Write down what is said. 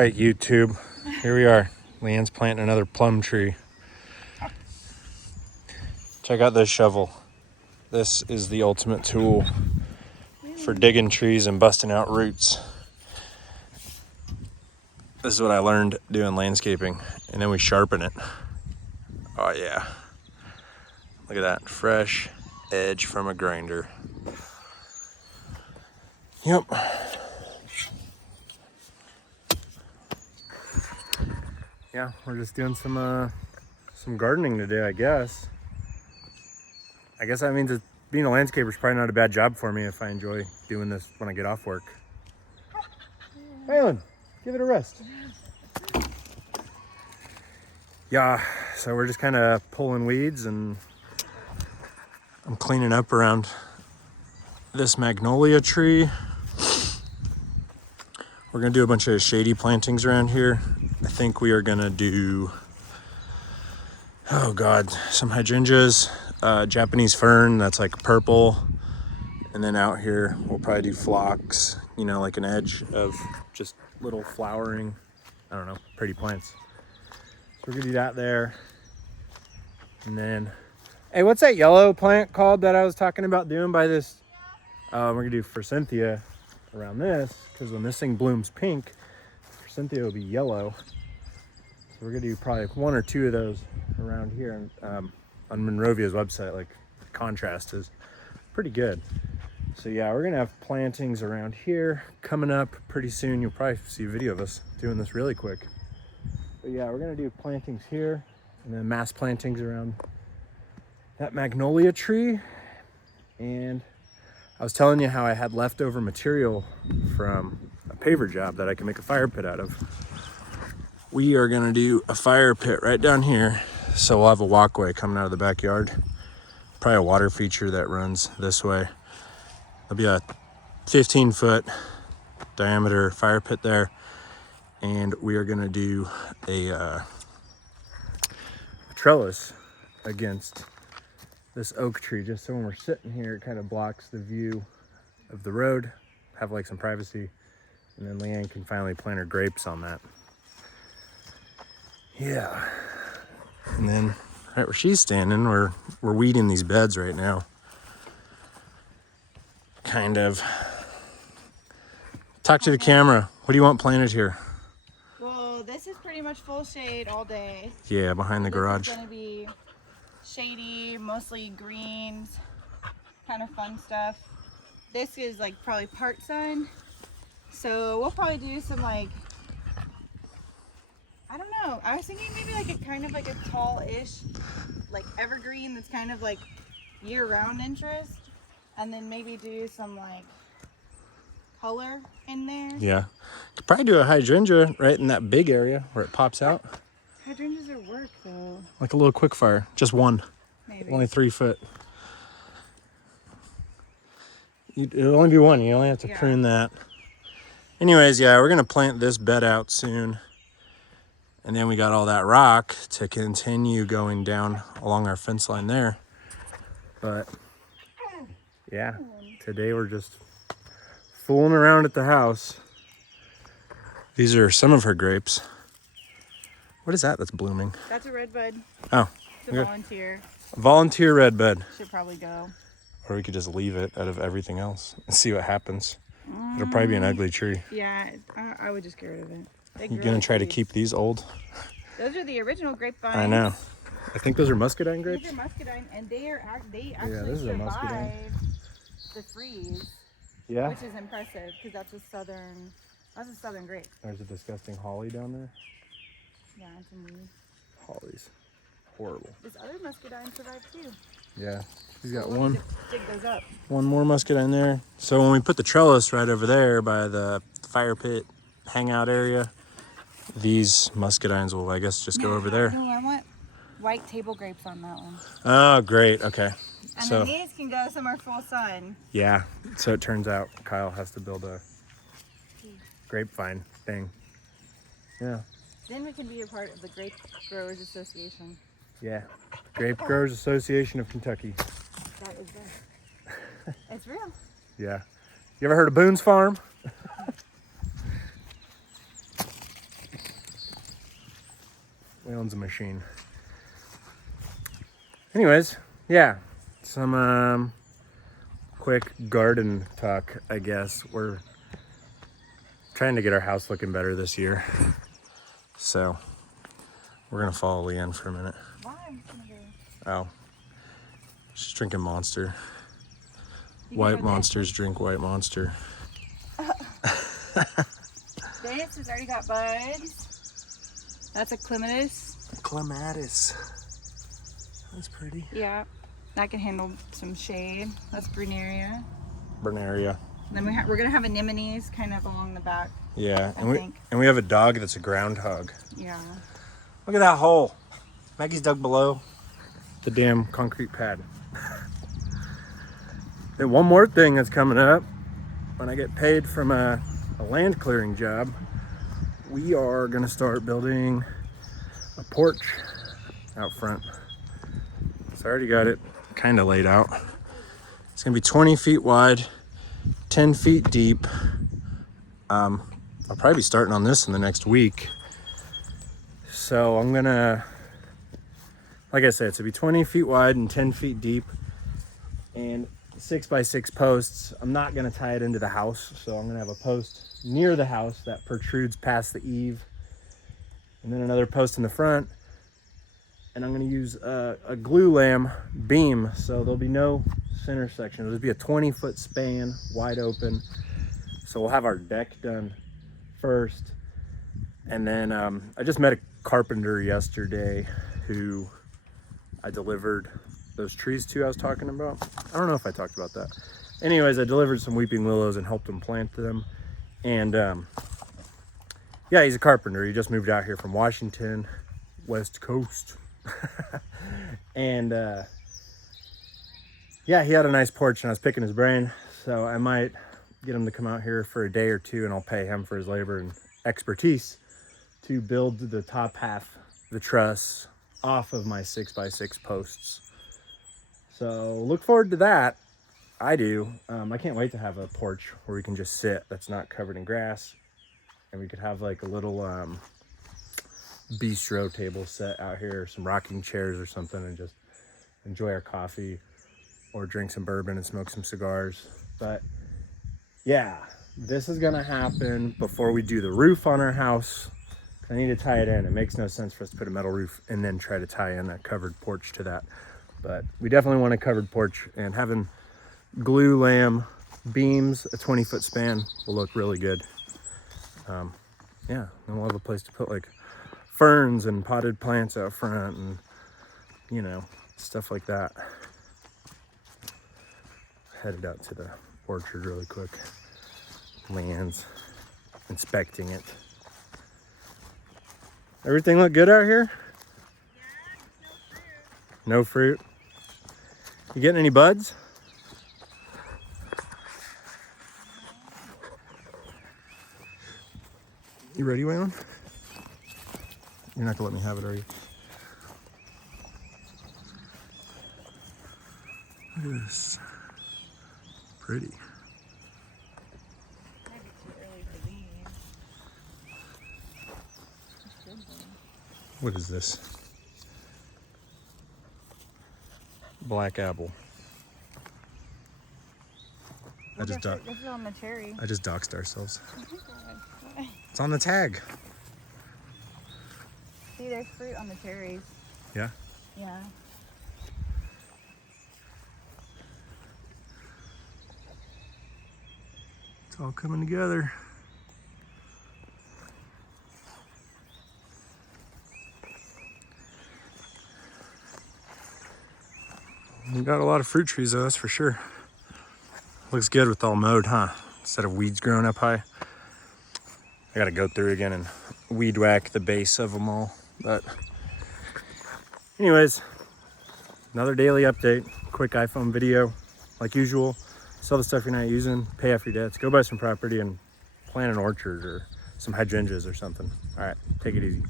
right, YouTube. Here we are. Leanne's planting another plum tree. Check out this shovel. This is the ultimate tool for digging trees and busting out roots. This is what I learned doing landscaping. And then we sharpen it. Oh yeah. Look at that. Fresh edge from a grinder. Yep. Yeah, we're just doing some gardening today, I guess. I guess that means that being a landscaper is probably not a bad job for me if I enjoy doing this when I get off work. Aylin, give it a rest. Yeah, so we're just kind of pulling weeds, and I'm cleaning up around this magnolia tree. We're gonna do a bunch of shady plantings around here. I think we are gonna do, oh God, some hydrangeas, Japanese fern that's like purple. And then out here, we'll probably do phlox, you know, like an edge of just little flowering, I don't know, pretty plants. So we're gonna do that there. And then, hey, what's that yellow plant called that I was talking about doing by this? We're gonna do forsythia around this, because when this thing blooms pink, forsythia will be yellow. So we're gonna do probably one or two of those around here. On Monrovia's website, like the contrast is pretty good. So yeah, we're gonna have plantings around here coming up pretty soon. You'll probably see a video of us doing this really quick. But yeah, we're gonna do plantings here and then mass plantings around that magnolia tree. And I was telling you how I had leftover material from a paver job that I can make a fire pit out of. We are gonna do a fire pit right down here. So we'll have a walkway coming out of the backyard. Probably a water feature that runs this way. There'll be a 15-foot diameter fire pit there. And we are gonna do a trellis against this oak tree, just so when we're sitting here, it kind of blocks the view of the road, have like some privacy. And then Leanne can finally plant her grapes on that. Yeah. And then right where she's standing, we're weeding these beds right now. Kind of. Talk to the camera. What do you want planted here? Well, this is pretty much full shade all day. Yeah, behind the garage. This is gonna be shady, mostly greens, kind of fun stuff. This is like probably part sun. So we'll probably do some like, I don't know. I was thinking maybe like a kind of like a tall-ish, like evergreen that's kind of like year-round interest. And then maybe do some like color in there. Yeah. Could probably do a hydrangea right in that big area where it pops out. Hydrangeas are work though. Like a little quick fire. Just one. Maybe. Only 3 foot. It'll only be one. You only have to prune that. Anyways, yeah, we're going to plant this bed out soon. And then we got all that rock to continue going down along our fence line there. But yeah, today we're just fooling around at the house. These are some of her grapes. What is that that's blooming? That's a red bud. Oh. It's a volunteer. A volunteer red bud. Should probably go. Or we could just leave it out of everything else and see what happens. It'll probably be an ugly tree. Yeah, I would just get rid of it. You gonna try to keep these old? Those are the original grapevines. I know. I think those are muscadine grapes. These are muscadine, and they actually this is a muscadine. survived the freeze. Yeah. Which is impressive because that's a southern grape. There's a disgusting holly down there. Yeah, and some weeds. Holly's horrible. This other muscadine survived too. Yeah, he's got We'll dig those up. one more muscadine there. So when we put the trellis right over there by the fire pit hangout area, these muscadines will, I guess, just go over there. No, I want white table grapes on that one. Oh, great. Okay. And So then these can go somewhere full sun. yeah, so it turns out Kyle has to build a grapevine thing. Yeah. Then we can be a part of the Grape Growers Association. Yeah. Grape Growers Association of Kentucky. That is it. It's real. Yeah. You ever heard of Boone's Farm? He owns a machine. Anyways, yeah, some quick garden talk, I guess. We're trying to get our house looking better this year. So we're gonna follow Leanne for a minute. Why? Oh, she's drinking Monster. White Monsters drink White Monster. This has already got buds. That's a clematis. Clematis. That's pretty. Yeah, that can handle some shade. That's Brunaria. Bernaria. Then we're gonna have anemones kind of along the back. Yeah, I and think. we have a dog that's a groundhog. Yeah. Look at that hole. Maggie's dug below the damn concrete pad. And one more thing that's coming up, when I get paid from a land clearing job, we are gonna start building a porch out front. So I already got it kind of laid out. It's gonna be 20 feet wide, 10 feet deep. I'll probably be starting on this in the next week. So I'm gonna, like I said, it's gonna be 20 feet wide and 10 feet deep, and 6x6 posts. I'm not gonna tie it into the house, so I'm gonna have a post near the house that protrudes past the eave, and then another post in the front. And I'm gonna use a glue lamb beam, so there'll be no center section. It'll just be a 20-foot span, wide open. So we'll have our deck done first, and then I just met a carpenter yesterday who I delivered those trees to I was talking about. I don't know if I talked about that. Anyways, I delivered some weeping willows and helped him plant them. And yeah, he's a carpenter. He just moved out here from Washington, West Coast. And yeah, he had a nice porch and I was picking his brain. So I might get him to come out here for a day or two, and I'll pay him for his labor and expertise to build the top half, the truss, off of my 6x6 posts. So look forward to that. I do. I can't wait to have a porch where we can just sit that's not covered in grass, and we could have like a little bistro table set out here, some rocking chairs or something, and just enjoy our coffee or drink some bourbon and smoke some cigars. But yeah, this is gonna happen before we do the roof on our house. I need to tie it in. It makes no sense for us to put a metal roof and then try to tie in that covered porch to that. But we definitely want a covered porch, and having glue lamb beams, a 20-foot span, will look really good. Yeah, and we'll have a place to put like ferns and potted plants out front, and you know, stuff like that. Headed out to the orchard really quick. Leanne's inspecting it. Everything look good out here? Yeah, No fruit. You getting any buds? You ready, Waylon? You're not gonna let me have it, are you? Look at this. Pretty. Might be too early for these. That's good though. What is this? Black apple. I just This is on the cherry. doxed ourselves. Oh my God. It's on the tag. See, there's fruit on the cherries. Yeah. Yeah. It's all coming together. We got a lot of fruit trees though, that's for sure. Looks good with all mowed, huh? Instead of weeds growing up high. I gotta go through again and weed whack the base of them all. But anyways, another daily update, quick iPhone video. Like usual, sell the stuff you're not using, pay off your debts, go buy some property and plant an orchard or some hydrangeas or something. All right, take it easy.